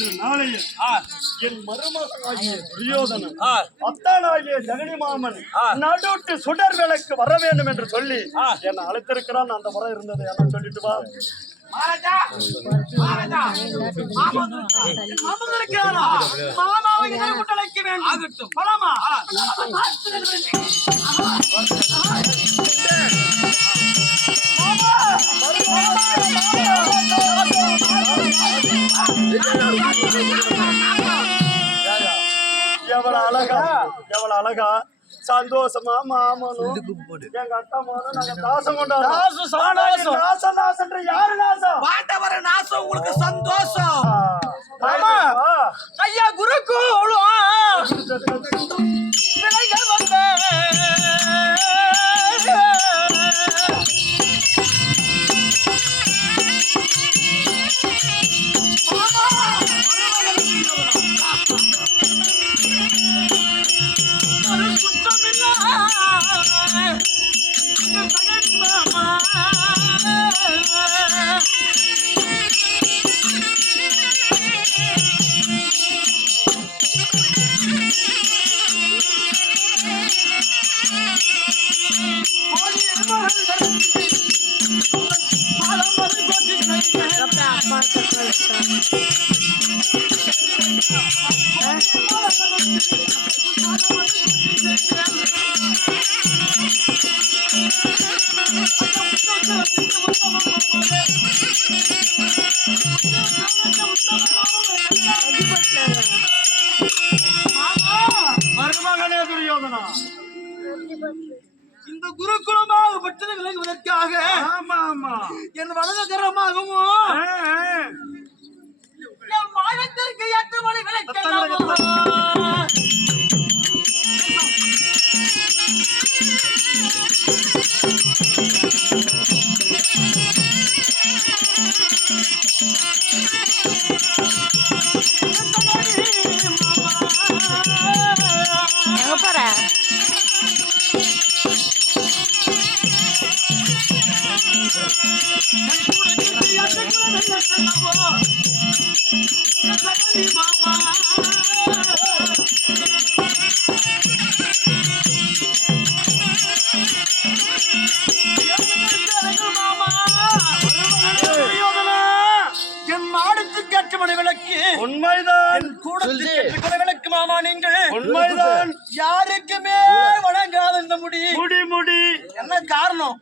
இன்று நாளையில் என் மருமகனாகிய துரியோதனன் அத்தானாகிய ஜெகனி மாமன் நடுட்டு சுடர் விளக்கு வர வேண்டும் என்று சொல்லி என்னை அழைத்திருக்கிறான். அந்த முறை இருந்தது என்ன சொல்லிட்டு வா. எவ்வளவு அழகா எவ்வளவு அழகா சந்தோஷமா மாமனும் எங்க அத்தா மாமனும் நாங்க நாசம் கொண்டாடுறோம். நாசம் நாசம் யாரு நாசம்? பாண்டவர நாசம் உங்களுக்கு சந்தோஷம். ஐயா குருகுலம் மருமகனே துரியோதனா, இந்த குருகுலமாக பட்டது விளங்குவதற்காக என் வலதுகரமாகவும் என் வாழத்திற்கு 8 மணி விளக்கலாமா? உண்மைதான் விளக்கு மாமா. நீங்கள் உண்மைதான். யாருக்குமே வணங்காத இந்த முடி முடி என்ன காரணம்?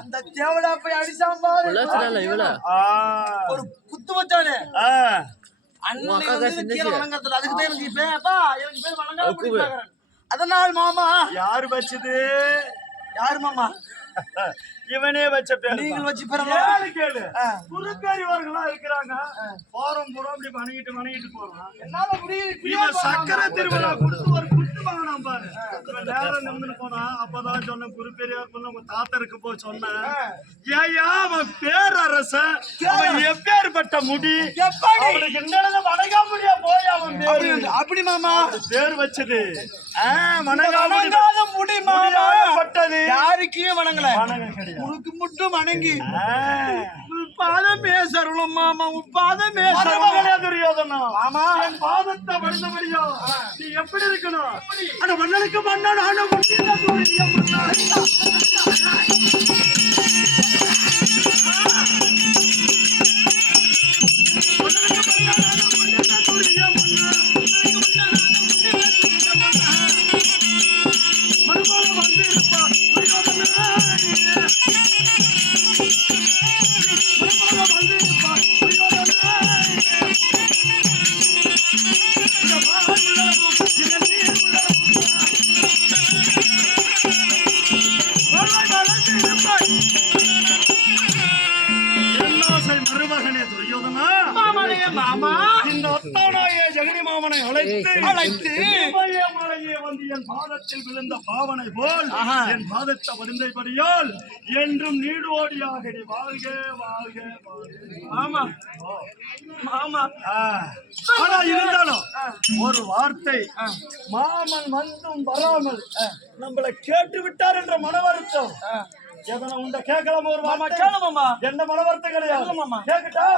அந்த தேவடா போய் அடிச்சாம்பா ஒரு குத்து வச்சானே அதனால் மாமா. யாரு வச்சது? யாரு மாமா? இவனே வச்ச பேர். நீங்கள் வச்சு கேளு. குறுக்கறிவர்களா இருக்கிறாங்க. போறோம் போறோம் அப்படி வணங்கிட்டு போறோம். என்னால முடியும். இவன் சக்கரை திருவிழா கொடுத்து ஒரு குட்டு வாங்கினான் பாரு. நேரம் நின்று போனா அப்பதான் சொன்ன குருப்பெரியார் உங்க தாத்தருக்கு போய் சொன்னேன். ஏயா அவன் பேரரசன், அவன் எப்பேற்பட்ட முடி, அவனுக்கு என்ன வணங்கா முடியா போய் அவன் பேரு. அப்படி மாமா பேர் வச்சது வணங்காத முடி மாமா பட்டது. யாருக்கையும் வணங்கல, உனக்கு மட்டும் வணங்கி பாதமே சரளம் மாமா. பாதமே துரியோதனா மாமா, என் பாதத்தை வணங்கபடியோ நீ எப்படி இருக்கணும்? அந்த மன்னனுக்கு மன்னன் ஆன அழைத்து வந்து என் பாதத்தில் விழுந்த பாவனை போல் என் பாதத்தை வருந்தைபடியால் என்றும் நீடோடியாக நீ வாழ்க வாழ்க ஆமா ஆமா. ஆனா இருந்தாலும் ஒரு வார்த்தை, மாமன் வந்தும் வராமல் நம்மளை கேட்டு விட்டார் என்ற மன வருத்தம். எதனா உண்ட கேட்கலாம் ஒரு மாமா? கேளமாமா. என்ன மன வருத்தம் கிடையாது. கேட்கட்டா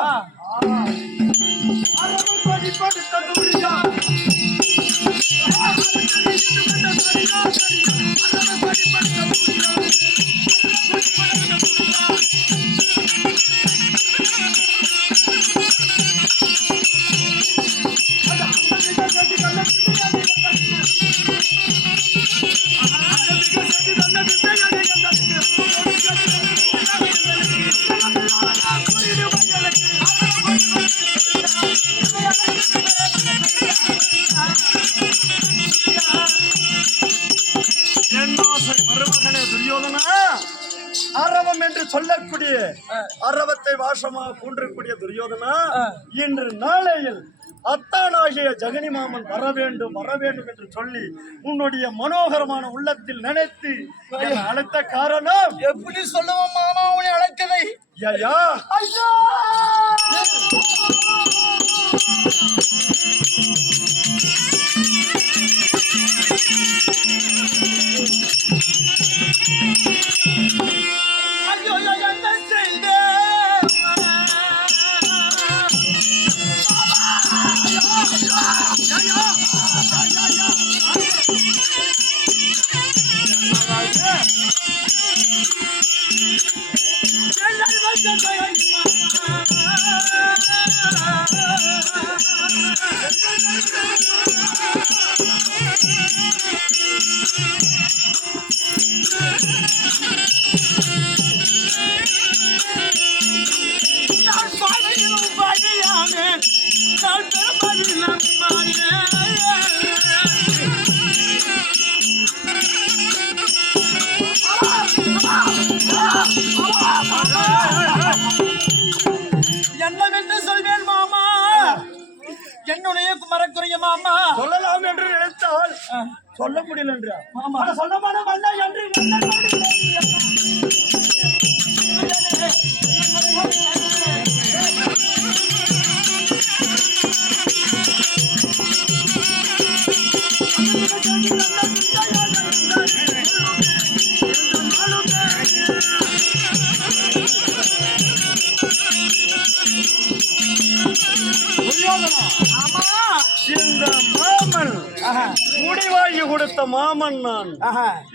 அரவப்படி படுத்த துரியா அரவப்படி படுத்த துரியா அரவம் என்று சொல்லக்கூடிய அரவத்தை வாசமாக கூன்றக்கூடிய துரியோதனா இன்று நாளையில் அத்தானாகிய ஜெகனி மாமன் வர வேண்டும் என்று சொல்லி உன்னுடைய மனோகரமான உள்ளத்தில் நினைத்து என்னை அழைத்த காரணம் எப்படி சொல்லுவோம் மாமா உன்னை அழைக்கலை ஐயா ஐயா என்னவென்று சொல்வேன் மாமா என்னுடைய மரக்குறைய மாமா சொல்லலாம் என்று நினைத்தால் சொல்ல முடியல என்று மாமா சொல்லமான வல்ல என்று இந்த மாமன் முடிவாகி கொடுத்த மாமன் நான்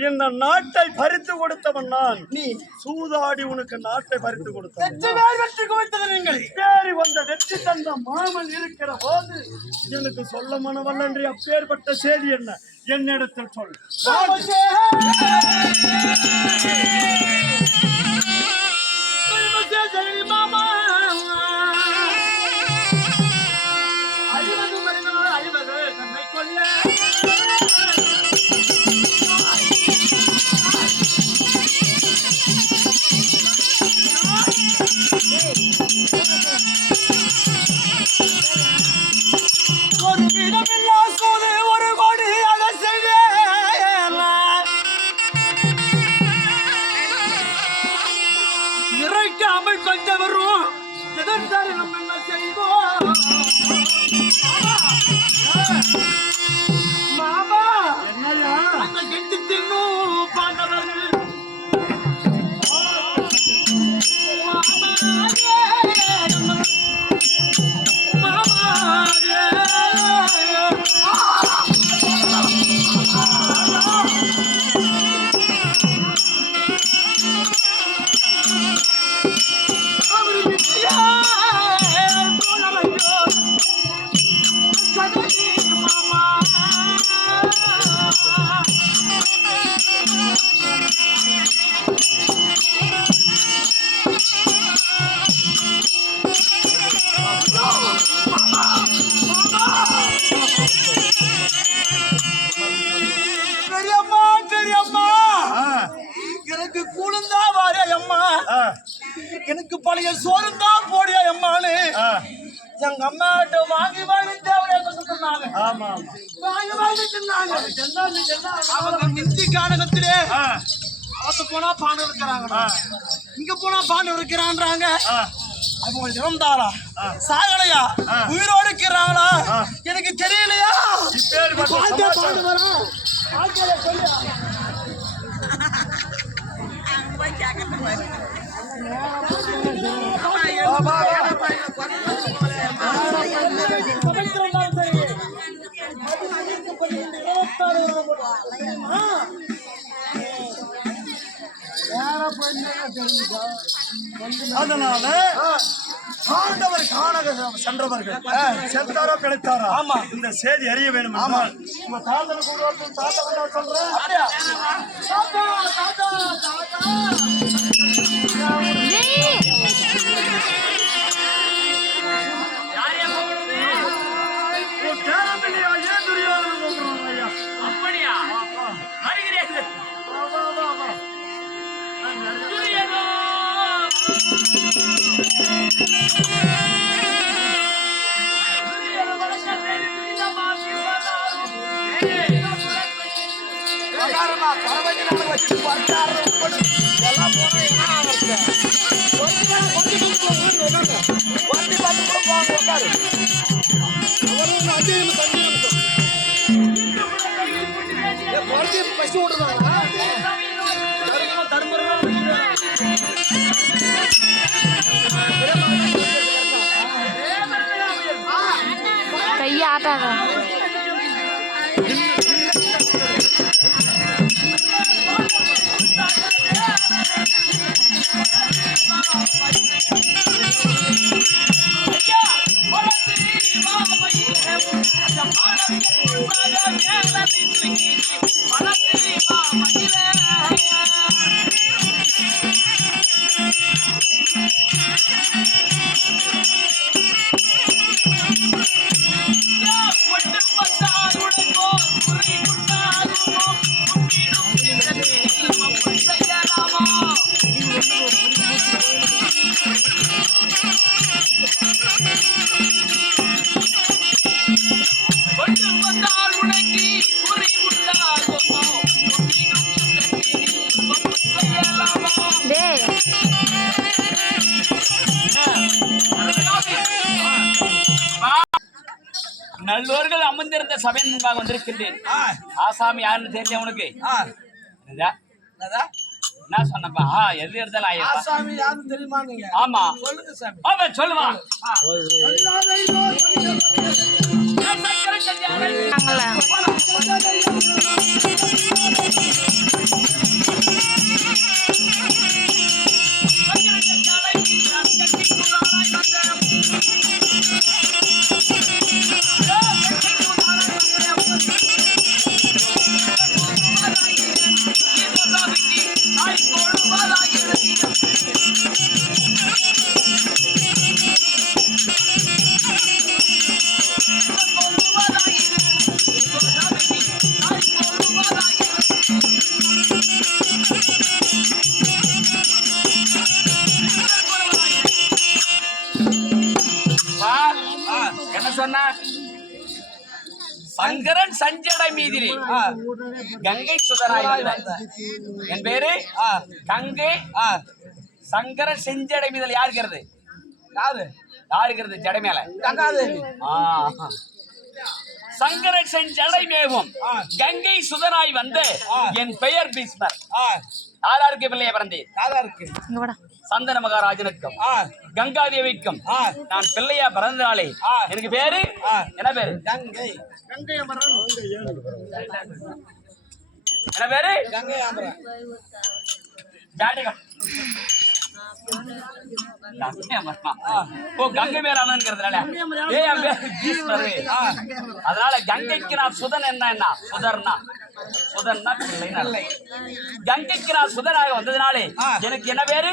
இந்த நாட்டை பறித்து கொடுத்தவன் நான் நீ சூதாடி உனக்கு நாட்டை பறித்து கொடுத்த வெற்றி குவித்தது நீங்கள் தேறி வந்த வெற்றி தந்த மாமன் இருக்கிற போது எனக்கு சொல்ல மனவல்லன்றி அப்பேற்பட்ட செய்தி என்ன என்னிடத்தில் சொல் மாமா ஒரு விதமில்லா சூது ஒரு கோடி அதை இறைக்காமல் கொஞ்சம் வரும் எதற்காக நம்ம என்ன செய்வோம் மாமா என்னையா அந்த கெட்டு தின்னும் பாண்டவர்கள் எனக்கு கூடுந்தா வாரியா அம்மா எனக்கு பழைய சோறு தான் போடியா அம்மானு எங்க அம்மாட்ட வாங்கி சொன்னாங்க வாங்கி சொன்னாங்க அவங்க மிந்தி கானகத்திலே அவத்து போனா பாண்டு இருக்கிறாங்க இங்க போனா பாண்டு இருக்கிறான்றாங்க அவங்க இறந்தாளா சாகலையா உயிரோடு இருக்கிறாங்களா எனக்கு தெரியலையா பாண்டு வரேன் சொல்லியா அதனால ஆண்டவர் காணக சென்றவர்கள் செத்தாரோ பிழைத்தாரா ஆமா. இந்த செய்தி அறிய வேண்டும் என்றால் உங்க தாத்தனை கூட தாத்தா சொல்றேன். அப்படியா? வருகிறேன். துரியனோ கையை ஆட்டாத. டேய் நல்லோர்கள் அமர்ந்திருந்த சபையின் முன்பாக வந்திருக்கின்றேன். ஆசாமி யாருன்னு தெரிஞ்ச உனக்கு? என்ன சொன்னப்பா? எது எடுத்தாலும் ஆயிரம். ஆசாமி யாருன்னு தெரியுமா நீங்க? ஆமா சொல்லுங்க சாமி. ஆமா சொல்லுவா. என்ன சொன்ன? சங்கரன் சஞ்சடை மீதிலே கங்கை சுதராய் வந்த. என் பேரு கங்கை. சங்கர செஞ்சடை மீதில் யாருக்கிறது? யாருக்கிறது ஜடை மேல? சங்கர செஞ்சடை மேவும் கங்கை சுதராய் வந்து என் பெயர் பீஷ்மர். யாருக்கு பிள்ளைய பிறந்தேன்? சந்தன மகாராஜனுக்கும் கங்காதேவிக்கும் நான் பிள்ளையா பிறந்தனாலே எனக்கு பேரு என்ன பேரு? கங்கை. என்ன பேரு? கங்கை ஆம்பரா. ஜாடகம். கங்கை மேலானங்கிறதுனால அதனால கங்கைக்கு நான் சுதன் என்ன சுதர்னா சுதன்னா பிள்ளை. கங்கைக்கு நான் சுதனாக வந்ததுனாலே எனக்கு என்ன பேரு?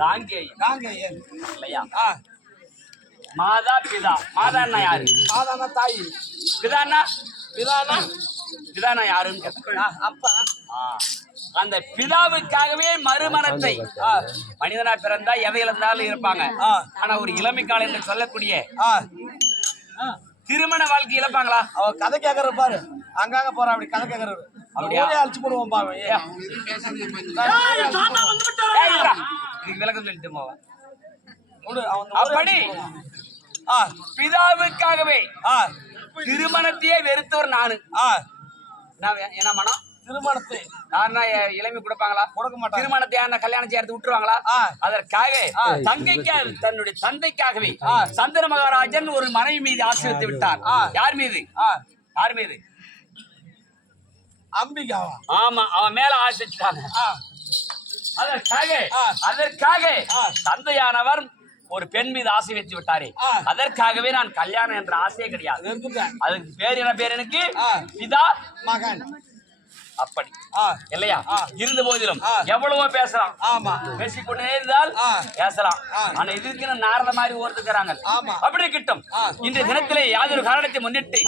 காங்கேயன். இல்லையா? மாதா பிதா. மாதான்னா யாரு? மாதானா தாய். பிதானா? பிதானா பிதானா யாருன்னு கேட்க. அப்பா. அந்த பிதாவுக்காகவே மறுமணத்தை மனிதனா பிறந்தா எதை இழந்தாலும் இருப்பாங்க. ஆனா ஒரு இளமை காலம் என்று சொல்லக்கூடிய திருமண வாழ்க்கை இழப்பாங்களா? அவ கதை கேக்குற பாரு. அங்காங்க போற அப்படி கதை கேக்குறது. அப்படியே அழிச்சு போடுவோம் பாரு. விளக்கம் சொல்லிட்டு போவேன். அப்படி பிதாவுக்காகவே திருமணத்தையே வெறுத்தவர் நானு. என்ன மனம்? திருமணத்தை யாருன்னா இளமை கொடுப்பாங்களா? கொடுக்க மாட்டாங்க. திருமணத்தை யாருன்னா கல்யாணம் செய்யறது விட்டுருவாங்களா? அதற்காக தங்கைக்காக தன்னுடைய தந்தைக்காகவே சந்தன மகாராஜன் ஒரு மனைவி மீது ஆசிரியத்து விட்டார். யார் மீது? யார் மீது? அம்பிகாவா? ஆமா, அவன் மேல ஆசிரிச்சுட்டாங்க. அதற்காக தந்தையானவர் ஒரு பெண் மீது ஆசை வைத்து விட்டாரே, அதற்காகவே நான் கல்யாணம் என்ற ஆசையே கிடையாது. அதுக்கு பேர் என்ன பேர் எனக்கு? பிதா மகன். அப்படி இல்லையா? இருந்த போதிலும் எவ்வளவோ பேசலாம். ஆமா, பேசிக்கொண்டே இருந்தால் பேசலாம். ஆனா இதுக்கு நாரத மாதிரி ஓர்த்துக்கிறாங்க. அப்படி கிட்டும். இன்றைய தினத்திலே யாதொரு காரணத்தை முன்னிட்டு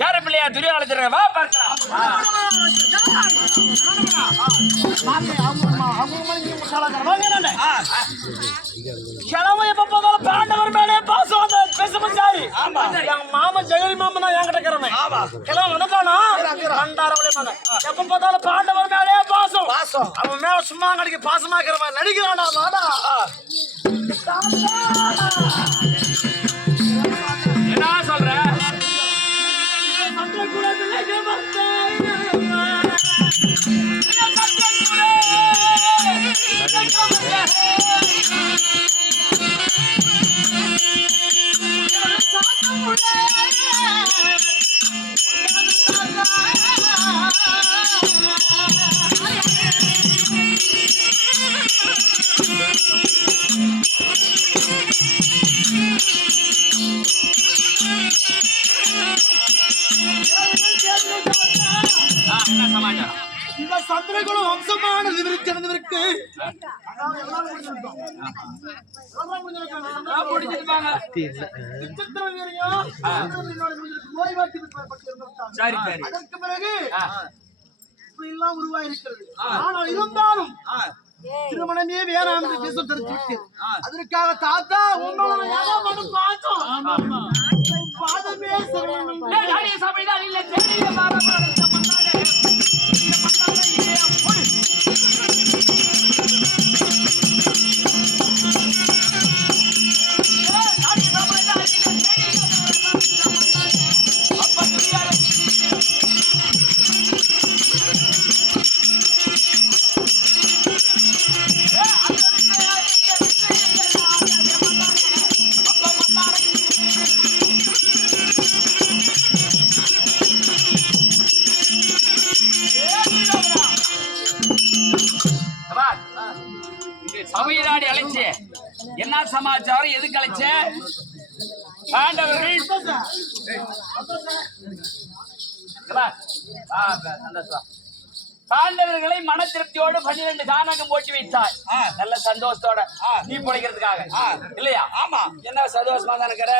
கேர பிள்ளையா துரியாளத்திற்கு வா பார்க்கலாம். கிழமை எப்ப பார்த்தாலும் பாண்டவர் மேலே பாசம் வந்த பேசுமாரி. எங்க மாமன் ஜெகல் மாமன் என்கிட்ட இருக்கிறவன் கிழமை வந்துட்டானா எப்ப பார்த்தாலும் பாண்டவர் மேலே பாசம். அவன் மேல சும்மா நடிக்க பாசமா இருக்கிறவன் நடிக்கிறானா? வாடா என்ன சொல்ற? என்ன சமாச்சாரம்? இந்த சந்திரகுலம் வம்சமான நிவர்த்தி சரி சரி. அதற்கு பிறகு இப்படி எல்லாம் உருவாயிருக்கிறது. ஆனால் இருந்தாலும் திருமணமே வேணாம் என்று பேச தெரிவித்து அதற்காக தாத்தா உங்களை பாதமே சபையிலாடி அழைச்சு என்ன சமாச்சாரம்? எதுக்கு அழைச்ச? பாண்டவர்கள் பாண்டவர்களை மன திருப்தியோடு 12 கானகம் போட்டி வைத்தார். நல்ல சந்தோஷத்தோட நீ பிழைக்கிறதுக்காக இல்லையா? ஆமா. என்ன சந்தோஷமா தான் இருக்கிற?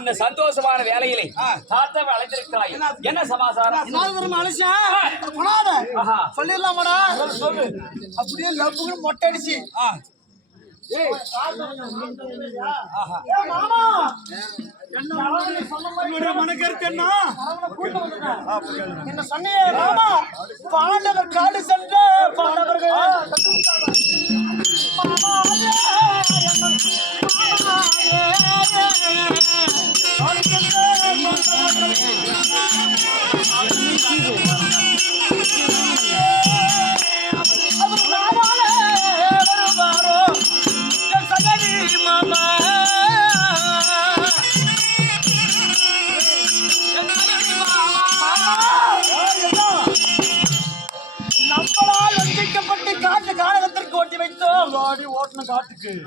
இந்த சந்தோஷமான வேலையிலே தாத்தாவை அழைத்திருக்கிறாய். என்ன சமாசாரம்? சொல்லிடலாமாடா? அப்படியே லவ்வுக்கு மொட்டை அடிச்சு மனக்கருத்து என்ன சொன்னியே மாமா? பாண்டவர் காடு சென்ற பாண்டவர்கள்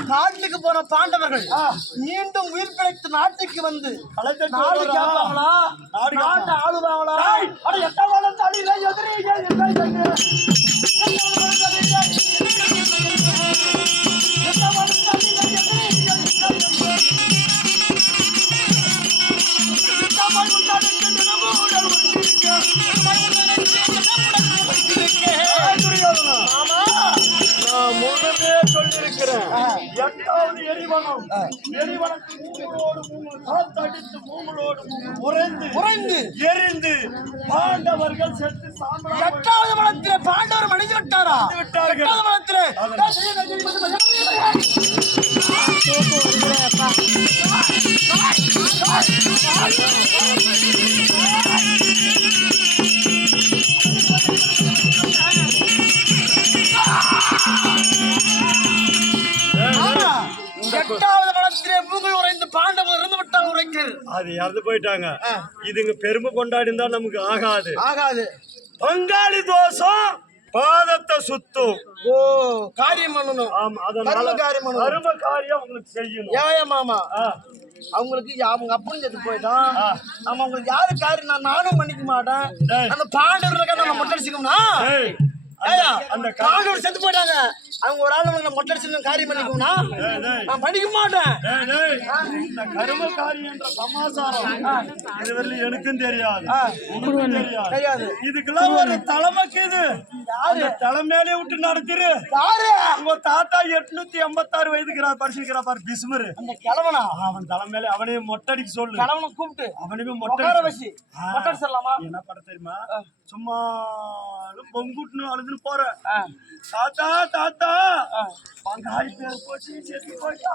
காட்டுக்கு போன பாண்டவர்கள் மீண்டும் உயிர் பிழைத்து நாட்டுக்கு வந்து நாடு கேட்பாங்களா? நாட்டை ஆளுவாங்களா? சொல்லிருக்கிறேன். 8வது எரிவனம் காத்தடித்து மூங்களோடு உறைந்து எரிந்து பாண்டவர்கள் செத்து 8வது வனத்திலே பாண்டவர் மடிந்து விட்டாரா? 8வது வனத்திலே அது இறந்து போயிட்டாங்க. இதுங்க பெருமை கொண்டாடி இருந்தா நமக்கு ஆகாது. பங்காளி தோஷம் பாதத்தை சுத்தும். ஓ காரியம் பண்ணணும். ஆமா, அதனால கர்ம காரியம் பண்ணணும். கர்ம காரியம் உங்களுக்கு செய்யணும். ஏன் மாமா அவங்களுக்கு அவங்க அப்பன் செத்து போயிட்டான். நம்ம அவங்களுக்கு யாரு காரியம் நானும் பண்ணிக்க மாட்டேன். அந்த பாண்டவர்களுக்கு நம்ம மொட்டை அடிச்சுக்கோம்னா அந்த பாண்டவர் செத்து போயிட்டாங்க. அவங்க ஒரு ஆள் நம்ம மொட்டை அடிச்சு காரியம் பண்ணிக்கோம்னா நான் பண்ணிக்க மாட்டேன். இந்த கர்ம காரியம் என்ற சமாசாரம் இதுவரை எனக்கும் தெரியாது, உனக்கும் தெரியாது. இதுக்கெல்லாம் ஒரு தலைமைக்குது. அந்த தலைமையிலே விட்டு நடத்திரு. உங்க தாத்தா 886 வயதுக்கு படிச்சிருக்கிறா பாரு பிஸ்மரு. அந்த கிழவனா அவன் தலைமையில அவனையும் மொட்டடிக்க சொல்லு. கிழவனை கூப்பிட்டு அவனையும் மொட்டை வச்சு மொட்டை அடிச்சிடலாமா? என்ன பட தெரியுமா? சும்மா பொங்குட்டுன்னு அழுதுன்னு போற தாத்தா தாத்தா பங்காளி பேர் போச்சு செத்து போயிட்டா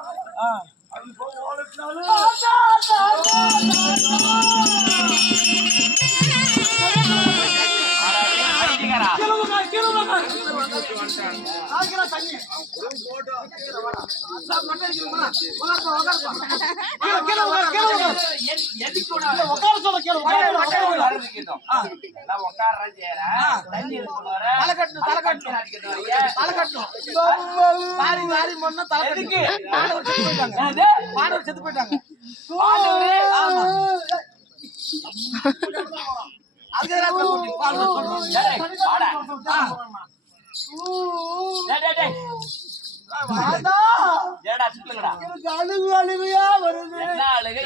அது செத்து போயிட்டாங்க. அழுவையா வருது.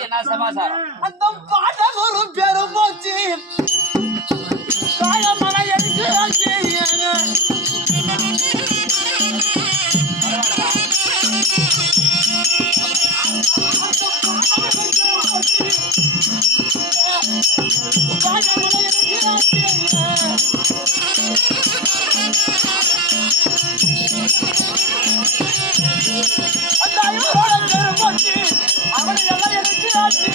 என்ன சமாசாரம்? அந்த பாடம் ஒரு பெரும் போச்சு. காயமலை எனக்கு அவனை எல்லாம் எனக்கு ஆச்சு.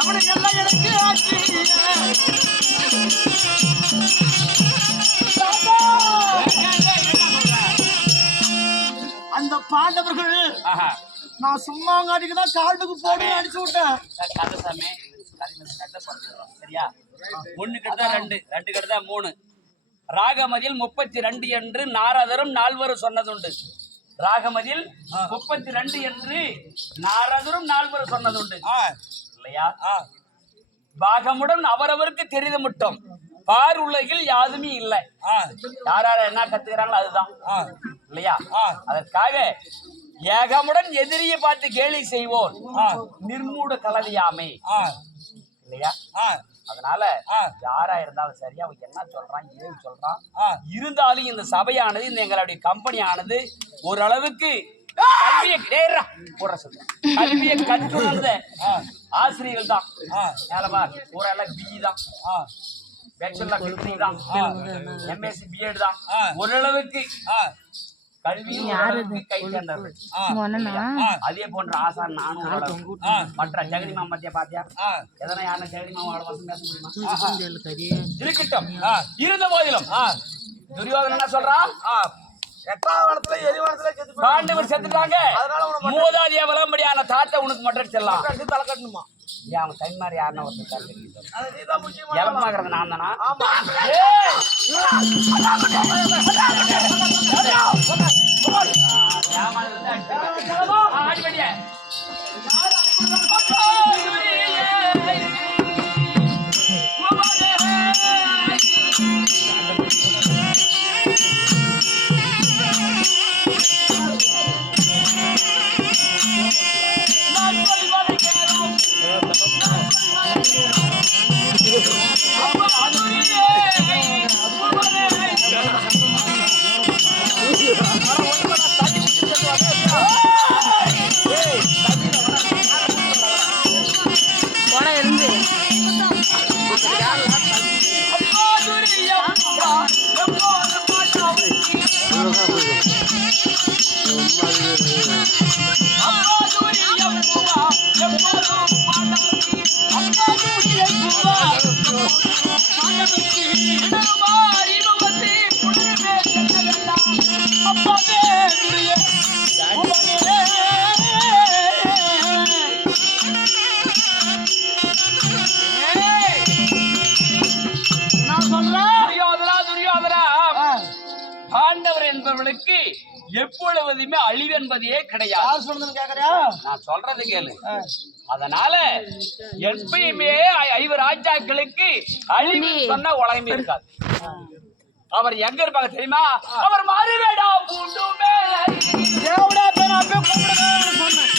அவனை எல்லாம் எனக்கு ஆச்சு. அந்த பாண்டவர்கள் நான் சும்மா காட்டிக்குதான் காட்டுக்கு போட்டு அடிச்சு விட்டேன். சரியா? 1 கெடுதா 2, 2 கெடுதா 3. ராகமதியில் 32 என்று நாரதரும் நால்வரும் சொன்னதுண்டு. ராகமதியில் 32 என்று நாரதரும் நால்வரும் சொன்னதுண்டு இல்லையா? பாகமுடன் அவரவருக்கு தெரிந்து மட்டும் பார் உலகில் யாதுமே இல்லை. யாரார என்ன கத்துக்கிறாங்களோ அதுதான் இல்லையா? அதற்காக ஏகமுடன் எதிரியை பார்த்து கேலி செய்வோம் நிர்மூட கலவியாமை இல்லையா? அதனால யாரா இருந்தாலும் சரி அவங்க என்ன சொல்றான் ஏது சொல்றான் இருந்தாலும் இந்த சபையானது இந்த எங்களுடைய கம்பெனி ஆனது ஓரளவுக்கு கல்வியை கற்றுணர்ந்த ஆசிரியர்கள் தான். மேலவா ஓரளவு பிஇ தான், பேச்சுலர் டிகிரி தான், எம்எஸ்சி பிஎட் தான். ஓரளவுக்கு கல்வியும் கை சேர்ந்தவர்கள். அதே போன்ற ஆசான் நானும் மற்ற ஜெகனி மாமத்திய பாத்தியா எதனா யாரும் ஜெகனி மாவோட வசம் பேச முடியுமா? இருக்கட்டும். இருந்த போதிலும் துரியோதனன் என்ன சொல்றான்? 8ஆம் வனத்துல எரிவானத்துல பாண்டவர் செத்துட்டாங்க. மூதாதியா வளம்படியான தாத்தா உனக்கு மட்டும் செல்லாம் தலை கட்டணுமா? ஏன் அவன் கை மாதிரி யாருன்னா ஒருத்தர் இளமாகிறது நான் தானா? அவர்களுக்கு எப்பொழுதுமே அழிவு என்பதே கிடையாது. யார் சொன்னதுன்னு கேக்குறியா? நான் சொல்றது கேளு. அதனால எப்பயுமே 5 ராஜாக்களுக்கு அழிவு சொன்ன உலகமே இருக்காது. அவர் எங்க இருப்பாங்க தெரியுமா? அவர் மாறுவேடா பூண்டுமே தேவடா பேர் அப்பே கூப்பிடுங்க சொன்னேன்.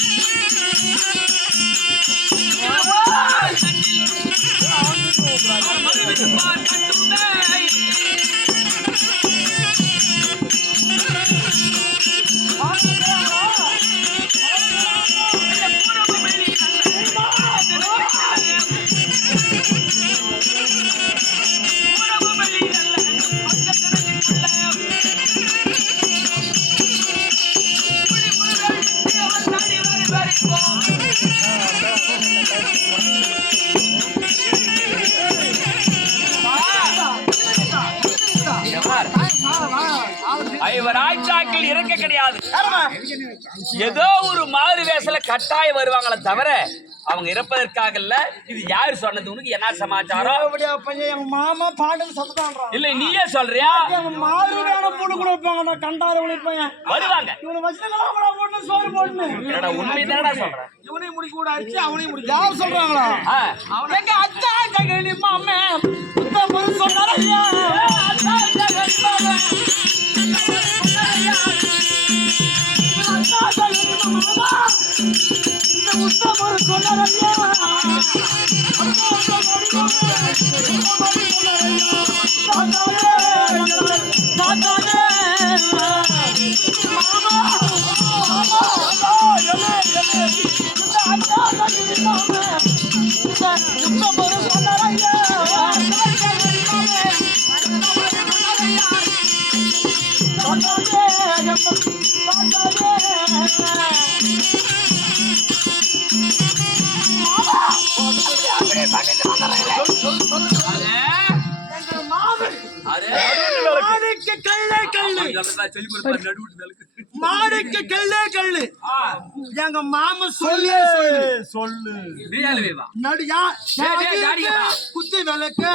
ராஜாக்கள் இறக்க கிடையாது. ஏதோ ஒரு மாறு வேசல கட்டாயம் வருவாங்களே தவிர அவங்க இறப்பதற்காக இல்ல. இது யாரு சொன்னது? உனக்கு என்ன சமாச்சாரம்? எங்க மாமா பாடல் சத்தம் இல்ல நீயே சொல்றியா? மாறு வேணும் போட்டு கூட வைப்பாங்க. நான் கண்டார உழைப்பேன் வருவாங்க. இவனை வச்சுக்கலாம் போட்டு சோறு போட்டு என்னடா உண்மைதானடா சொல்றேன். இவனையும் முடிக்க கூட அடிச்சு அவனையும் முடிக்க யார் சொல்றாங்களா? எங்க அத்தா ஜகலி மாமே உத்தமரு சொன்னாரையா. அத்தா ஜகலி மாமே அத்தா ஜகலி மாமா இந்த உத்தமரு சொன்னாரையா. மாடுக்கு கல்லே கல்லு எங்க மாமா சொல்லு சொல்லு நடியா குத்தி விளக்கு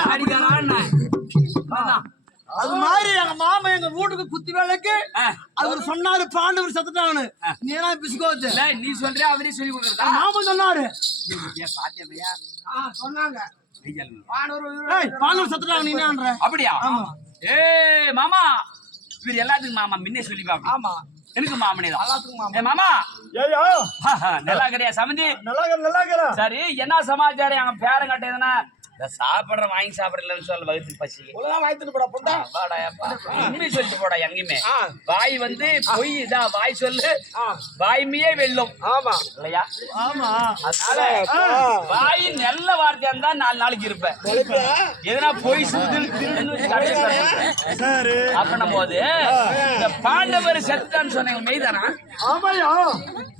அது மாதிரி எங்க மாமா எங்க வீட்டுக்கு குத்தி விளக்கு அவர் சொன்னாரு பாண்டவர் சத்துட்டாங்கன்னு. நீ எல்லாம் பிசுகோத்து நீ சொல்றியா? அவரே சொல்லி கொடுக்குறதா? மாமா சொன்னாரு சொன்னாங்க பாண்டவர் சத்துட்டாங்க. நீ என்ன அப்படியா? ஏ மாமா இவர் எல்லாத்துக்கும் மாமா முன்னே சொல்லி பாப்பா. ஆமா எனக்கு மாமனே தான் மாமா. ஏய்யா நல்லா கிடையா சமந்தி? நல்லா சரி என்ன சமாச்சாரம்? எங்க பேரன் கட்ட எதுனா சாப்பிடுற வாங்கி சாப்பிடலன்னு சொல்ல வகுத்து பசி வாய்த்துட்டு போடா பொண்டா வாடா உண்மை சொல்லிட்டு போடா. எங்கேயுமே வாய் வந்து பொய் இதான் வாய் சொல்லு வாய்மையே வெல்லும். ஆமா இல்லையா? ஆமா. அதனால வாய் நல்ல வார்த்தையா இருந்தா 4 நாளைக்கு இருப்பேன். எதுனா பொய் சுதில் சரி அப்படின்னும் போது இந்த பாண்டவர் செத்தான்னு சொன்னீங்க மெய்தானா? ஆமாயா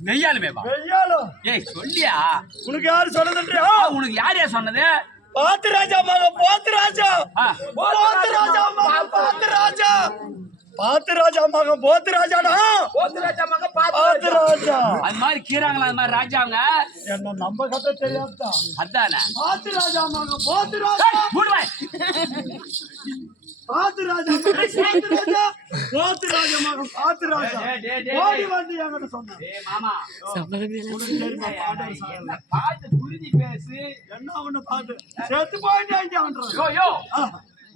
மெய்யாலுமேவா? மெய்யாலும். ஏய் சொல்லியா? உனக்கு யாரு சொன்னதுன்றியா? உனக்கு யாரையா சொன்னது? பாத்து ராஜா மக பாத்து ராஜா பாத்து ராஜா மக பாத்து ராஜா பாத்து ராஜா மக போத்து ராஜாடா. போத்து ராஜா மக பாத்து ராஜா அது மாதிரி கீறாங்களா? அது மாதிரி ராஜாங்க என்ன நம்ம கதை தெரியாதா? அதானே பாத்து ராஜா மக போத்து ராஜா பாத்து ராஜா பாத்து ராஜா போத்து ராஜா மக பாத்து ராஜா ஓடி வந்து என்கிட்ட சொன்னா. ஏய் மாமா என்ன பாத்து புரிஞ்சு பேசு. என்ன ஒண்ணு பாத்து செத்து போயிட்டாங்க. யோ யோ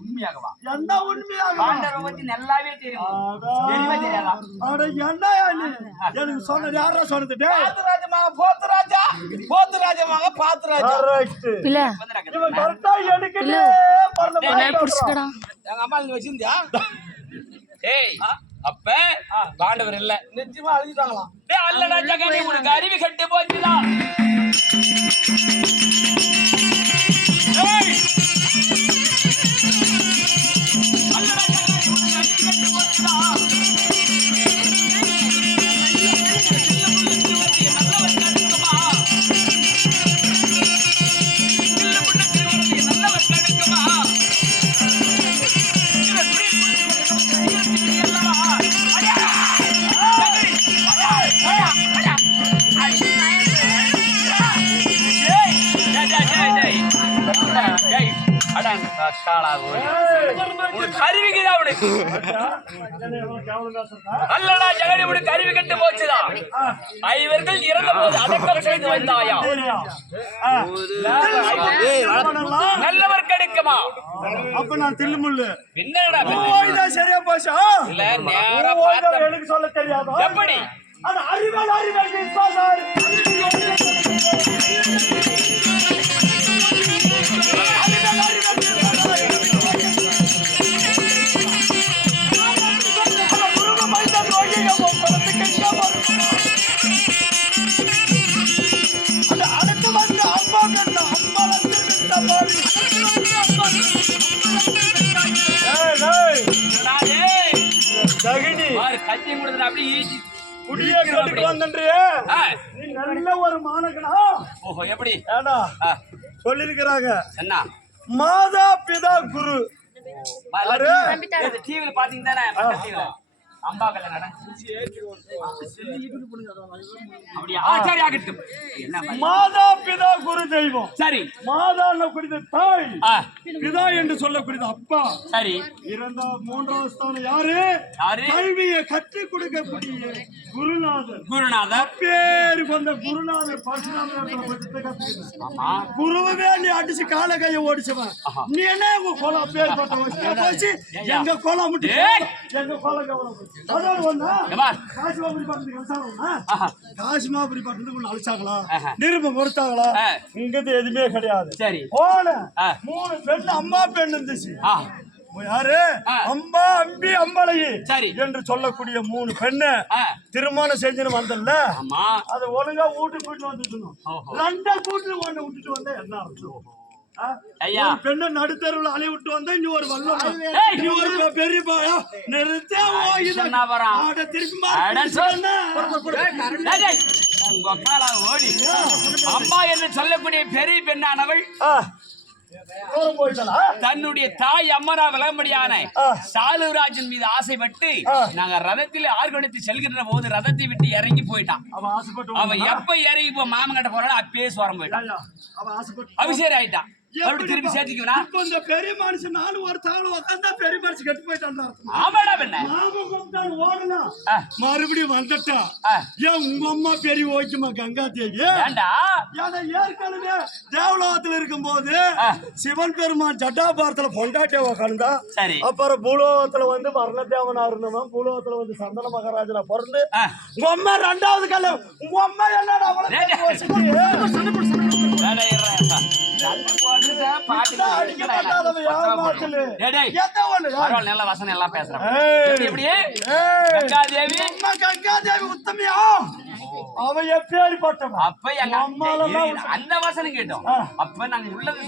உண்மையாகவா? என்ன உண்மையாக? பாண்டவரை பத்தி நல்லாவே தெரியும். தெரியவே தெரியாதா? அட என்னயா நீ எனக்கு சொன்னது யாரா சொன்னது? பாத்து ராஜா மக போத்து ராஜா போத்து ராஜா மக பாத்து ராஜா. கரெக்ட் பிள்ளை இவன் கரெக்டா எடுக்கலே பரல புடிச்சுக்கடா. எங்க அம்மா நீ வச்சிருந்தியா? ஏய் அப்ப பாண்டவர் இல்ல நிச்சயமா அழுதிட்டாங்களாம். டேய் அல்லடா ஜகனே உனக்கு அறிவு கெட்டு போச்சுடா. ஏய் அல்லடா ஜகனே உனக்கு அறிவு கெட்டு போச்சுடா. கக்காளா ஓடி உனக்கு அறிவிக்குதா உனக்கு அல்லடா ஜெகடி உனக்கு அறிவு கெட்டு போச்சுதா ஐவர்கள் இறந்த போது அடக்கம் செய்து வந்தாயா நல்லவர் கெடுக்குமா அப்ப நான் தில்லுமுள்ளு என்னடா சரியா போச்சா இல்ல நேரா பார்த்த எனக்கு சொல்ல தெரியாதா எப்படி அது அறிவால் விசுவாசார் கட்சி கொடுத்து அப்படியே நல்ல ஒரு மாணகனா ஓஹோ எப்படி சொல்லிருக்கிறாங்க என்ன மாதா பிதா குரு டிவில பாத்தீங்க தானே அம்பாக்கல்ல அப்படி ஆச்சாரி ஆகட்டும் மாதா பிதா குரு தெய்வம் சரி மாதா குறித்த தாய் பிதா என்று சொல்லக்கூடியது அப்பா சரி இறந்த மூன்றாவது ஸ்தானம் யாரு கல்வியை கற்றுக் கொடுக்கக்கூடிய குருநாதர் பேரு கொண்ட குருநாதர் குருவே நீ அடிச்சு கால கைய ஓடிச்சவன் நீ என்ன உங்க கோலம் பேர் போச்சு எங்க கோலம் முட்டி எங்க கோலம் காசிமாபுரி பட்டணத்துக்கு அழைச்சாங்களா நிருபம் கொடுத்தாங்களா இங்கிறது எதுவுமே கிடையாது சரி போன 3 பெண் அம்மா பெண் இருந்துச்சு யாரு அம்பா அம்பி அம்பளையி சரி என்று சொல்லக்கூடிய 3 பெண்ணு திருமணம் செஞ்சுன்னு வந்தல்ல அது ஒழுங்கா வீட்டுக்கு கூட்டிட்டு வந்துட்டணும் 2 கூட்டிட்டு ஒண்ணு விட்டுட்டு வந்தா என்ன அர்த்தம் பெண்ணு நடுத்தருவில் அலை விட்டு வந்தா இனி ஒரு வல்லம் பெரிய பாயா நிறுத்தே அம்மா என்று சொல்லக்கூடிய பெரிய பெண்ணானவள் தன்னுடைய தாய் அம்மனா விளம்படியான சாலுராஜன் மீது ஆசைப்பட்டு நாங்க ரதத்தில் ஆர்கணித்து செல்கின்ற போது ரதத்தை விட்டு இறங்கி போயிட்டான் அவன் எப்ப இறங்கி போ மாமன் கிட்ட போறாலும் அப்பயே சோரம் போயிட்டான் அபிஷேகம் ஆயிட்டான் திருப்பி சேர்த்துக்குவா இந்த பெரிய மனுஷன் நானும் ஒரு தாவளை உட்காந்தா பெரிய மனுஷன் கெட்டு போயிட்டான் ஆமாடா பெண்ண ஓடனா மறுபடியும் வந்துட்டா ஏன் உங்க அம்மா பெரிய ஓய்க்குமா கங்கா தேவி ஏற்கனவே தேவலோகத்துல இருக்கும் போது சிவன் பெருமான் ஜட்டாபாரத்துல பொண்டாட்டிய உக்காந்தா அப்புறம் பூலோகத்துல வந்து மரணதேவனா இருந்தவன் பூலோகத்துல வந்து சந்தன மகாராஜனா பிறந்து உங்க அம்மா 2வது கல்யாணம் உங்க அம்மா என்னடா நல்ல வசனம் எல்லாம் பேசுறேன் உத்தமியா அவ எப்பேரி பட்டவன் அப்ப எங்க அந்த வசனம் கேட்டோம் அப்ப நாங்க உள்ளது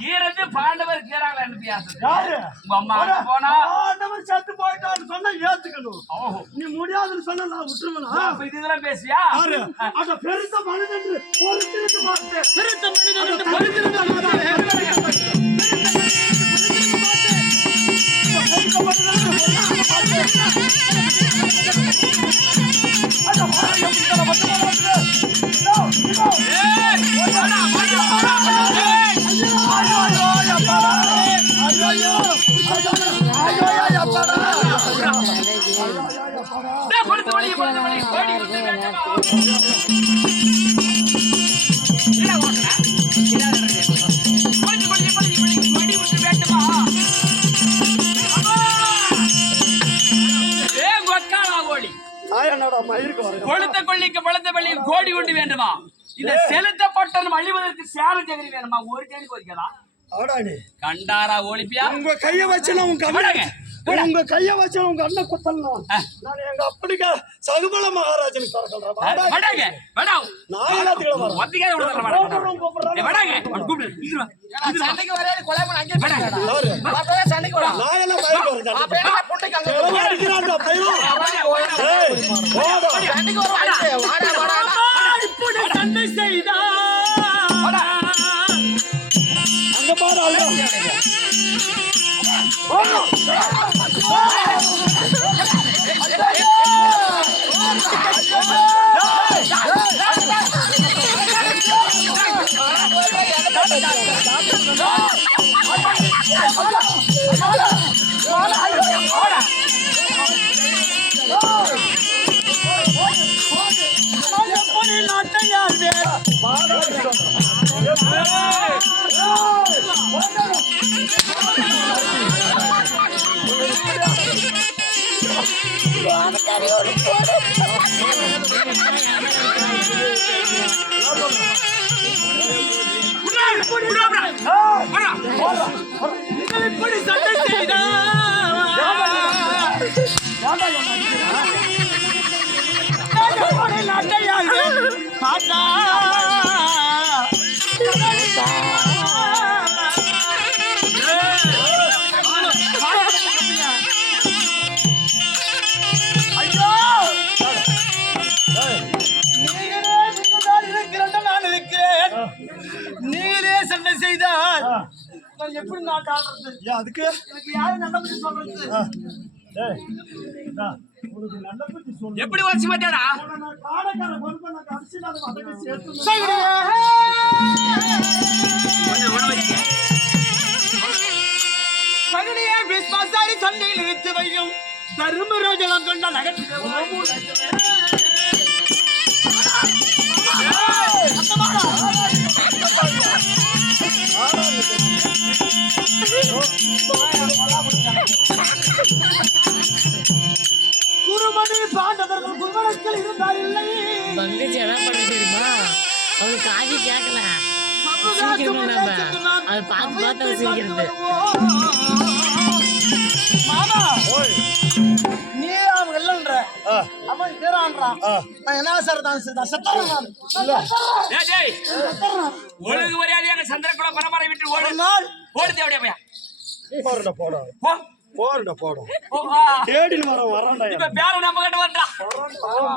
கீரது பாண்டவர் கீராங்களான்னு பேசுறேன் உங்க அம்மா போனா பாண்டவர் செத்து போயிட்டான்னு சொன்னா ஏத்துக்கணும் நீ முடியாதுன்னு சொன்னா நான் விட்டுருவேன் இதெல்லாம் பேசியா அந்த பெருத்த மனிதன் பொறுத்திருந்து பார்த்தேன் பெருத்த மனிதன் பொறுத்திருந்து கொளுத்த கொள்ளிக்கு பழுத்த பள்ளிக்கு கோடி கொண்டு வேண்டுமா இந்த செலுத்தப்பட்ட அழிவதற்கு சேல ஜெகரி வேணுமா ஒரு ஜெகரி கோரிக்கலாம் கண்டாரா ஒளிப்பியா உங்க கைய வச்சு உங்க கைய வச்சு உங்க அண்ணன் குத்தலாம் நான் எங்க அப்படிக்கா சகுபல மகாராஜனுக்கு சண்டை செய்தா அங்க பாரு Oh, இப்படி சண்டை செய்தா பாட்டா நீங்களே சண்டை செய்தால் நான் எப்படி நாட்டு ஆடுறது? அதுக்கு எனக்கு யாரு நல்ல பத்தி சொல்றது? உனக்கு நல்ல பத்தி சொல்லு. எப்படி வச்சு மாட்டாடா நான் காடக்கார பொறுப்பை நான் கடைசியில் அதை வதக்கி சேர்த்து சகடியே விஸ்வாசாரி சண்டையில் இழுத்து வையும் தர்மராஜலம் கொண்ட நகர்ச்சி குருமணி பாண்டவர்கள் குருமணத்தில் இருந்தால் இல்லை பங்கஜ் என்ன பண்ண தெரியுமா அவனுக்கு காது கேட்கல சிரிக்கணும் நம்ம அதை பார்த்து பார்த்து அவன் சிரிக்கிறது மாமா நீ அவங்க இல்லைன்ற அவன் பேரான்றான் நான் என்ன சார் தான் செத்தாரன் ஒழுங்கு மரியாதையாக சந்திரகுல பரம்பரை விட்டு ஓடு நாள் ஓடுது அப்படியே பையா போறடா போடா போ போறடா போடா போ, ஆ. தேடின்னு வரான்டா இப்ப பேர நம்ம கிட்ட வந்தா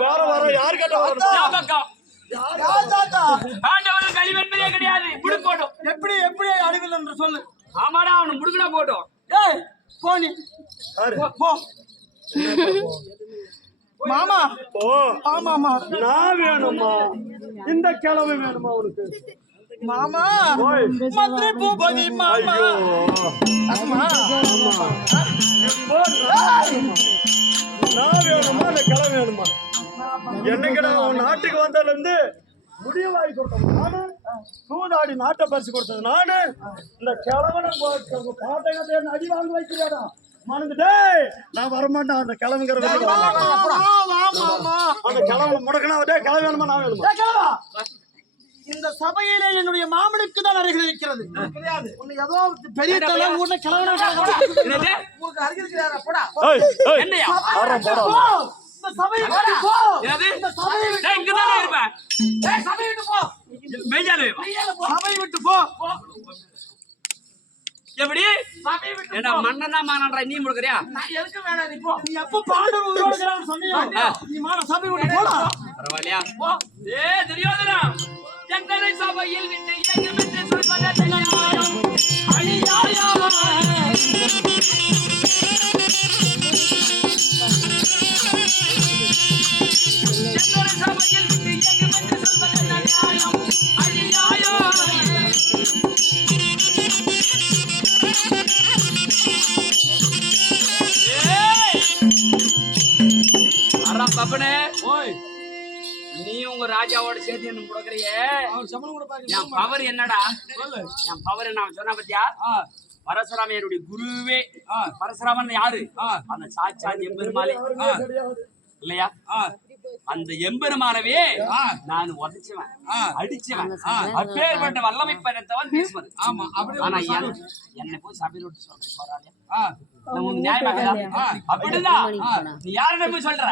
வேற வர யார் கிட்ட வரணும் ஞாபகம் யார் தாத்தா ஆண்டவன் கழிவு என்பதே கிடையாது முடுக்கு போட்டோம் எப்படி எப்படி அடிவில் என்று சொல்லு ஆமாடா அவனு முடுக்குனா போட்டோம் ஏய் போ நீ போ மாமா ஓ ஆமாமா நான் வேணுமா இந்த கிழமை வேணுமா உனக்கு மாமா ஓய். மந்திரி பூபதி மாமா ஐயோ ஆமா நான் வேணுமா இந்த கிழமை வேணுமா என்னைக்குடா உன் நாட்டுக்கு வந்ததுல இருந்து முடிவாகி கொடுத்தது நானு சூதாடி நாட்டை பறிச்சு கொடுத்தது நானு இந்த கிழவனை பாட்டை கட்ட அடி வாங்க வைக்கிறாடா மனதுடே நான் வரமாட்டேன் அந்த கிழமைங்கிற அந்த கிழமை முடக்கனா கிழமை வேணுமா நான் வேணுமா இந்த சபையிலே என்னுடைய மாமனுக்கு தான் அருகில் இருக்கிறது கிடையாது உன்னை ஏதோ பெரிய தலை ஊர்ல கிளவனா என்னது? உங்களுக்கு அருகில் இருக்கிறாரா போடா ஏய், ஏய், என்னையா ஆறாம் போடா. போ இந்த சபையை விட்டு போ என்னது? இந்த சபையை விட்டு டேய், இங்கதானே இருப்பேன். ஏய் சபையை விட்டு போ மெய்யாலே வா. சபையை விட்டு போ எப்படி சபையை விட்டு ஏண்டா மன்னனா மானன்றா நீ முடுக்கறியா நான் எதுக்கு வேணாம் நீ போ நீ எப்ப பாண்டவர் உயிரோட இருக்கிறான்னு சொன்னியோ நீ மான சபையை விட்டு போடா பரவாயில்லையா போ ஏ துரியோதனா எங்களை சபையில் விட்டு இறங்கும் என்று சொல்வதற்கு நியாயம் அநியாயம் எங்களை சபையில் விட்டு இறங்கும் என்று சொல்வதற்கு நியாயம் அநியாயம் பப்பனே ஓய் நீ உங்க ராஜாவோட சேர்த்து என்ன முடக்கறியே என் பவர் என்னடா என் பவர் என்ன சொன்ன பத்தியா பரசுராம என்னுடைய குருவே பரசுராமன் யாரு அந்த சாட்சாத் எம்பெருமாளே இல்லையா அந்த எம்பெருமானவே நான் உதைச்சுவேன் அடிச்சுவேன் அப்பேற்பட்ட வல்லமை படைத்தவன் பீஷ்மர் ஆமா ஆனா என்னை போய் சபையில் விட்டு சொல்றேன் போறாளே அப்படிதான் நீ யார நம்பி சொல்ற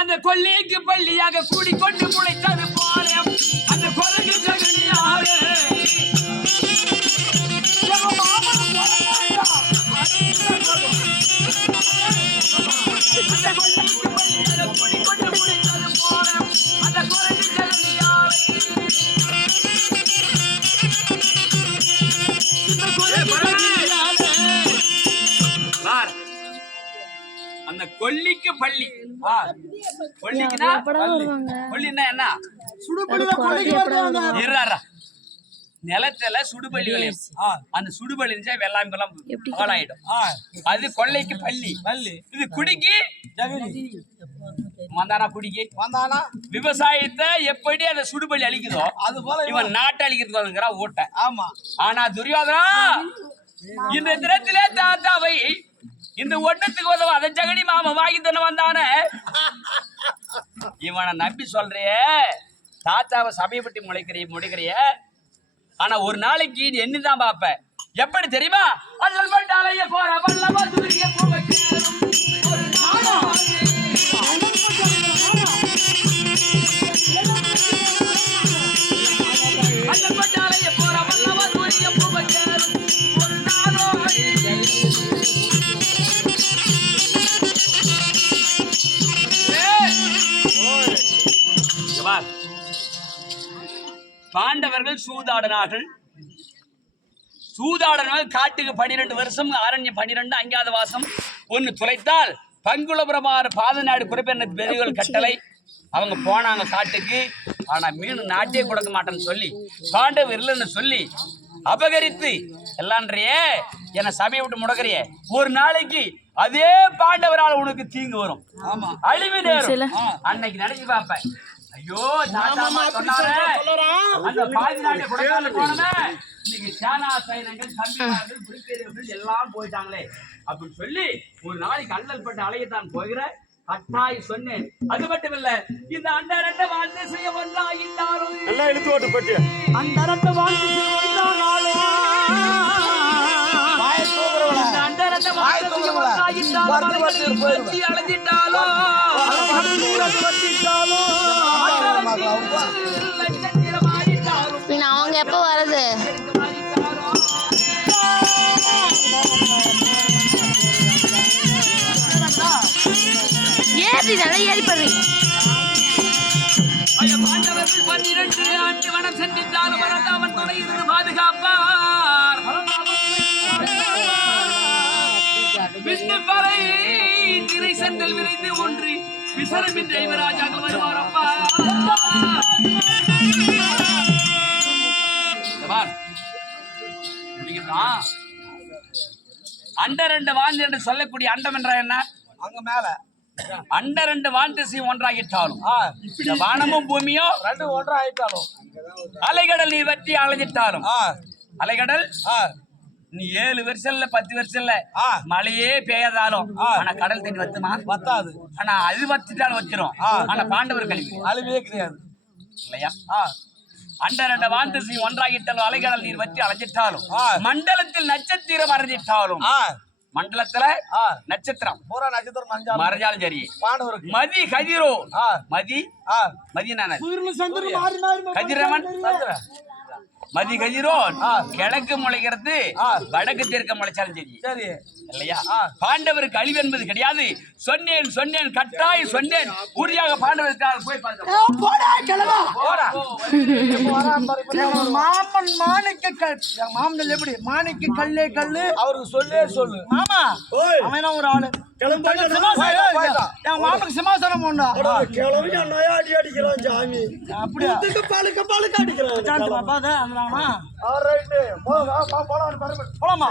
அந்த கொல்லிக்கு பள்ளியாக கூடிக்கொண்டு முளைத்தது போல அந்த கொலைக்கு ஜெகனியாரே அந்த கொல்லிக்கு பள்ளி கொல்லிக்குனா கொல்லின்னா என்ன சுடுபடியில கொல்லிக்கு வருவாங்க இருறாரா நிலத்துல சுடுபள்ளி விளையும். அந்த சுடுபள்ளி இருந்துச்சா வெள்ளாமை எல்லாம் பாலாயிடும். அது கொள்ளைக்கு பள்ளி, இது குடிக்கு வந்தானா, குடிக்கு வந்தானா விவசாயத்தை எப்படி அந்த சுடுபள்ளி அழிக்குதோ அது போல இவன் நாட்டை அழிக்கிறதுக்கு ஓட்ட. ஆமா. ஆனா துரியோதனா இந்த தினத்திலே தாத்தாவை இந்த ஒண்ணத்துக்கு உதவ அதை ஜெகடி மாமா வாங்கி தன வந்தானே, இவனை நம்பி சொல்றியே தாத்தாவை சபையப்பட்டி முடிக்கிறிய. ஆனா ஒரு நாளைக்கு நீ என்னதான் பாப்ப, எப்படி தெரியுமா? அல்லல் பட்டாலைய போற பல்லவா துரிய பூவக்கு ஒரு நாளா அல்லல் பட்டாலைய போற பல்லவா துரிய பூவக்கு ஒரு நாளோ பாண்டவர்கள் சூதாடினார்கள். காட்டுக்கு 12 வருஷம், அரண்யம் 12, அஞ்ஞாத வாசம். ஒன்னு துளைத்தால் பங்குலபுரமாறு பாதநாடு குறிப்பிட்ட பெரியவர்கள் கட்டளை. அவங்க போனாங்க காட்டுக்கு. ஆனா மீன் நாட்டே கொடுக்க மாட்டேன்னு சொல்லி பாண்டவர் இல்லைன்னு சொல்லி அபகரித்து எல்லான்றையே என்ன சபையை விட்டு முடக்கிறிய. ஒரு நாளைக்கு அதே பாண்டவரால் உனக்கு தீங்கு வரும், அழிவு நேரும். அன்னைக்கு நினைச்சு பாப்பேன், ஐயோ சொன்னாரு அந்த பாதி நாட்டை கொடுக்காம போனமே, இன்னைக்கு சேனா சைனங்கள் தம்பிமார்கள் புலிப்பேரியர்கள் எல்லாம் போயிட்டாங்களே அப்படின்னு சொல்லி ஒரு நாளைக்கு அல்லல் பட்டு அலையத்தான் போகிற கட்டாய் சொன்னேன். அது மட்டும் இல்ல, இந்த அண்டரண்ட வாழ்ந்து செய்ய ஒன்றாயிட்டாலும் எல்லாம் இழுத்து ஓட்டு பட்டு அண்டரண்ட வாழ்ந்து செய்ய ஒன்றானாலும் அண்டரண்ட வாழ்ந்து செய்ய ஒன்றாயிட்டாலும் அழைஞ்சிட்டாலும் அவங்க எப்ப வருது? ஏறி நல்லா ஏறி படுறீ. பாண்டவர்கள் 12 ஆண்டு வனம் சென்றாலும் வரந்தாமன் துணை இருந்து பாதுகாப்பார். விஷ்ணு பறை திரை சென்றல் விரைந்து ஒன்றி விசரமின் தெய்வராஜாக வருவார். அப்பா அண்டரண்டு வாழ்ந்து என்று சொல்லக்கூடிய அண்டம் என்ற என்ன? அங்க மேல அண்டரண்டு வாழ்ந்து ஒன்றாகிட்டாலும் வானமும் பூமியும் 2 ஒன்றாயிட்டாலும் அலைகடல் நீ வற்றி அலைஞ்சிட்டாலும் அலைகடல் நீ 7 வருஷம் இல்ல 10 வருஷம் இல்ல மழையே பெய்யாதாலும் ஆனா கடல் தண்ணி வத்துமா? வத்தாது. ஆனா அது வத்திட்டாலும் வச்சிரும். ஆனா பாண்டவர் கழிவு அழிவே கிடையாது இல்லையா? அண்டரண்ட வாந்தசி ஒன்றாகிட்டாலும் அலைகடல் நீர் வற்றி அலைஞ்சிட்டாலும் மண்டலத்தில் நட்சத்திரம் மறைஞ்சிட்டாலும் மண்டலத்துல நட்சத்திரம் பூரா நட்சத்திரம் மறைஞ்சாலும் சரி பாண்டவருக்கு மதி கதிரோ மதி மதியான கதிரவன் மதி கதிரோன் கிழக்கு முளைக்கிறது வடக்கு தெற்கு முளைச்சாலும் சரி சரி இல்லையா? பாண்டவருக்கு அழிவு என்பது கிடையாது. சொன்னேன் கட்டாயம் சொன்னேன் உறுதியாக பாண்டவருக்காக போய் மாமன் மாணிக்க மாமன் எப்படி மாணிக்க கல்லே கல்லு அவருக்கு சொல்லு மாமா அவன் ஒரு ஆளு என் மாமனுக்கு சிம்மாசனம் போண்டா கிளம்பி அடி அடிக்கிறான் சாமி. அப்படியா? பாலுக்கு அடிக்கிறான். போலாமா?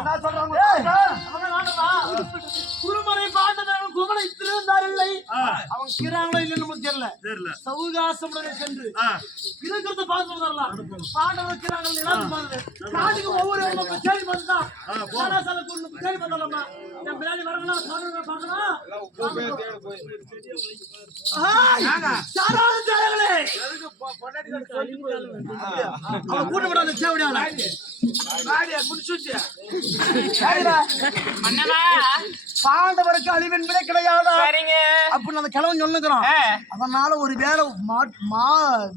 குருமனை பாண்டவர்கள் குமலை திருந்தாரில்லை. அவங்க கீராங்களோ இல்லைன்னு நமக்கு தெரியல. சவுகாசமுடனே சென்று இருக்கிறத பார்த்து வரலாம். பாண்டவர் கீராங்கள் காட்டுக்கு ஒவ்வொரு சேரி பார்த்துதான் சேரி பார்த்தலாமா? என் பின்னாடி வரலாம் பாண்டவர் பார்க்கலாம். கூட்டு விட அந்த சேவடியால பாண்டவருக்கு அழிவு என்பதே கிடையாது அப்படின்னு அந்த கிழவன் சொல்லுகிறான். அதனால ஒரு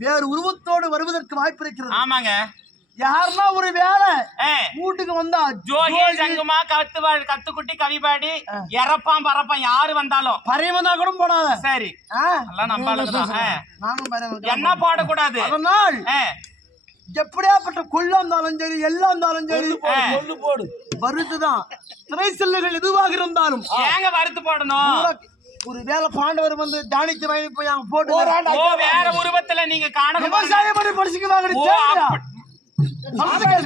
வேறு உருவத்தோடு வருவதற்கு வாய்ப்பு இருக்கிறது. ஆமாங்க. யாருன்னா ஒரு வேலை வீட்டுக்கு வந்தா ஜோகி சங்குமா கத்துக்குட்டி கவிபாடி இறப்பான் பறப்பான் யாரு வந்தாலும் பறைய வந்தா கூட போடாத. சரி எல்லாம் நம்பாளுதான். நானும் என்ன போடக்கூடாது. அதனால் எப்படியாப்பட்ட கொள்ளா இருந்தாலும் சரி எல்லாம் இருந்தாலும் சரி போடு வருதுதான். திரை செல்லுகள் எதுவாக இருந்தாலும் ஏங்க வறுத்து போடணும். ஒரு வேலை பாண்டவர் வந்து தானித்து வாங்கி போய் அங்க போட்டு வேற உருவத்துல நீங்க காண விவசாயம் பண்ணி படிச்சுக்குவாங்க.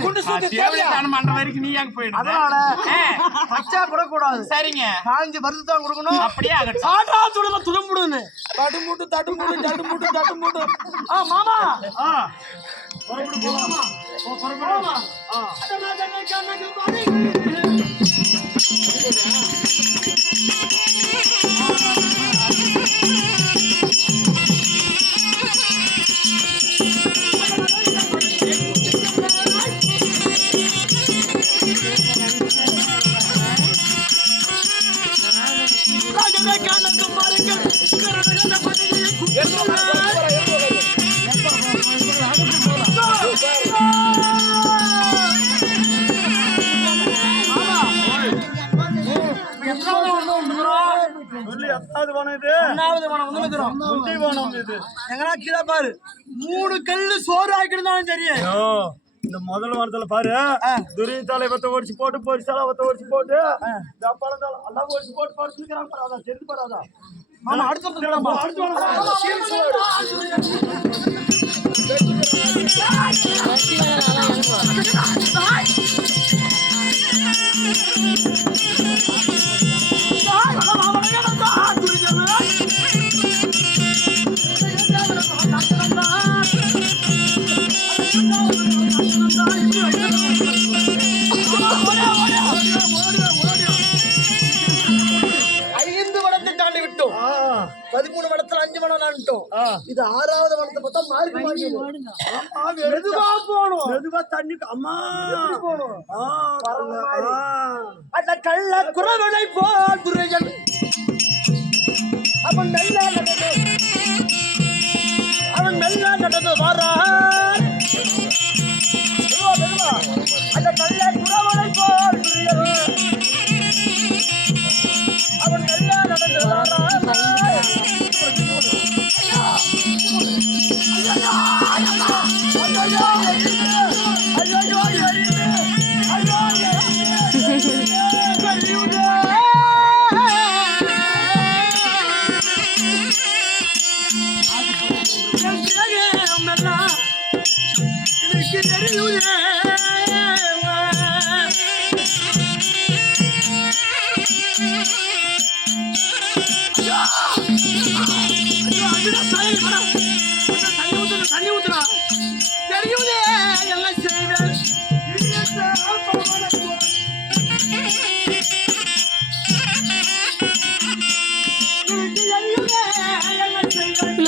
குண்டு சூத்து தேவையா? பண்ற வரைக்கும் நீ அங்க போயிடு. அதனால பச்சா கூட கூடாது. சரிங்க. காஞ்சி வருது தான் கொடுக்கணும். அப்படியே ஆகட்டும். சாட்டா துடுல துடுமுடுன்னு தடுமுடு. மாமா புறப்படு போலாமா? புறப்படு. மூணு கல்லு சோறு ஆக்கிடுதான் சரி. இந்த முதல் வாரத்துல பாரு, துரியத்தால இவத்த ஓடிச்சு போட்டு போரிச்சால அவத்த ஓடிச்சு போட்டு எல்லாம் ஓடிச்சு போட்டு படுத்துக்கிறாங்க. செத்து போடாதா மாமா அடுத்து இது 6வது வனத்தை பார்த்தா மார்க் மெதுவா போகணும். மெதுவா தண்ணி அம்மா போகணும். அந்த கள்ள குறவனை போல் துறைகள் அவன் மெல்ல நடந்து வாரான். அந்த கள்ள குறவனை போல் துறைகள் அவன் மெல்ல நடந்து வாரான்.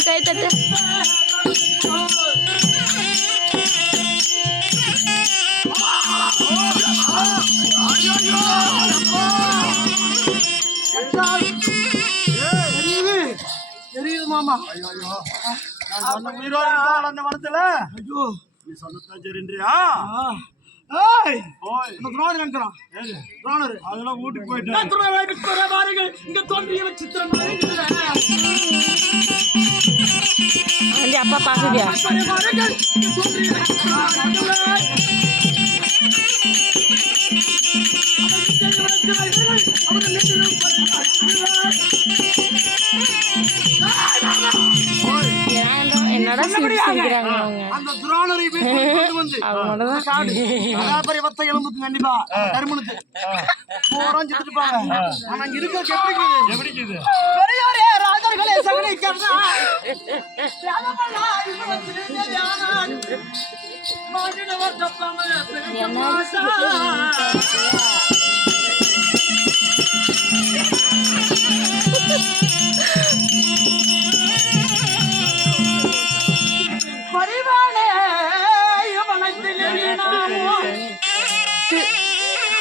கை தட்டு. தெரியுது மாமா. உயிரோடு அந்த மனத்துல ஐயோ நீ சொன்னதான் சரின்றியா? அதெல்லாம் வீட்டுக்கு போயிட்டு பாருங்கள் இங்க தோன்றிய சித்திரம் வந்து அப்பா பாக்குதியா? என்னடா சிரிக்கிறாங்க அவங்க. அந்த துரோணரை வந்து கண்டிப்பா கருமனுக்கு போறான் செத்துட்டுப்பாங்க. ஆனா இங்க இருக்க எப்படி பெரியோரே ராஜர்களே சகனிக்கிறா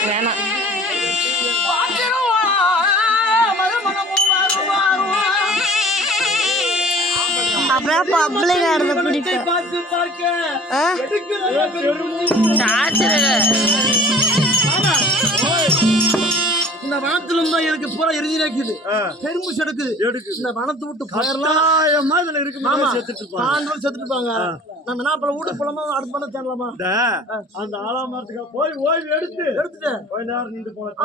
வேணாம். அப்புறம் பப்ளிக் ஆடுறது பிடிக்கும். இந்த வனத்துல இருந்தா எனக்கு பூரா எரிஞ்சிருக்குது. பெரும்பு செடுக்குது. இந்த வனத்தை விட்டு கட்டாயமா இதுல இருக்கு. செத்துட்டுப்பாங்க. நம்ம என்ன பண்ண வீட்டு போலாமா அடுத்து பண்ண தேடலாமா? அந்த ஆலாமரத்துக்கு போய் ஓய்வு எடுத்துட்டு போய் நேரம் நின்று போலாம்.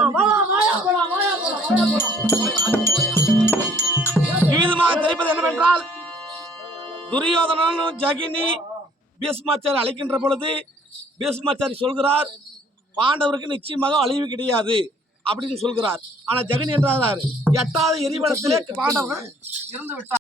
தெரிவிப்பது என்னவென்றால் துரியோதனனும் ஜகினி பீஷ்மாச்சாரி அழைக்கின்ற பொழுது பீஷ்மாச்சாரி சொல்கிறார், பாண்டவருக்கு நிச்சயமாக அழிவு கிடையாது அப்படின்னு சொல்கிறார். ஆனா ஜெகன் என்றார், எட்டாவது எரிவலத்திலே பாண்டவர்கள் இறந்து விட்டார்.